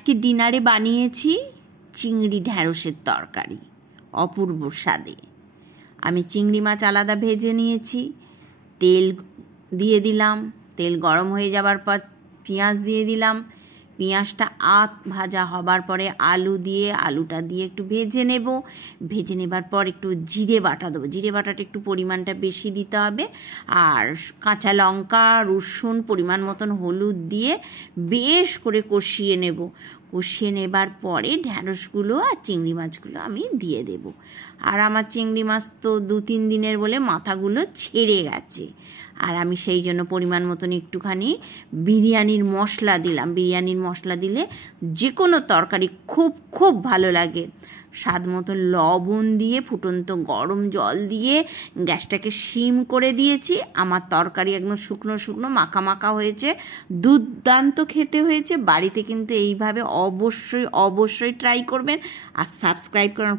আজকে ডিনারে বানিয়েছি চিংড়ি ঢ্যাঁড়সের তরকারি, অপূর্ব স্বাদে। আমি চিংড়ি মাছ আলাদা ভেজে নিয়েছি, তেল দিয়ে দিলাম, তেল গরম হয়ে যাবার পর পেঁয়াজ দিয়ে দিলাম। পেঁয়াজটা ভাজা হবার পরে আলুটা দিয়ে একটু ভেজে নেব। ভেজে নেবার পর একটু জিরে বাটা দেবো। জিরে বাটাটা একটু পরিমাণটা বেশি দিতে হবে। আর কাঁচা লঙ্কা, রসুন, পরিমাণ মতন হলুদ দিয়ে বেশ করে কষিয়ে নেব। কষিয়ে নেবার পরে ঢ্যাঁড়সগুলো আর চিংড়ি মাছগুলো আমি দিয়ে দেব। আর আমার চিংড়ি মাছ তো 2-3 দিনের বলে মাথাগুলো ছেড়ে গেছে। আর আমি সেই জন্য পরিমাণ মতন একটুখানি বিরিয়ানির মশলা দিলাম। বিরিয়ানির মশলা দিলে যে কোনো তরকারি খুব খুব ভালো লাগে। স্বাদ মতো লবণ দিয়ে ফুটন্ত গরম জল দিয়ে গ্যাসটাকে সিম করে দিয়েছি। আমার তরকারি একদম শুকনো শুকনো মাখা মাখা হয়েছে, দুর্দান্ত খেতে হয়েছে। বাড়িতে কিন্তু এইভাবে অবশ্যই ট্রাই করবেন আর সাবস্ক্রাইব করার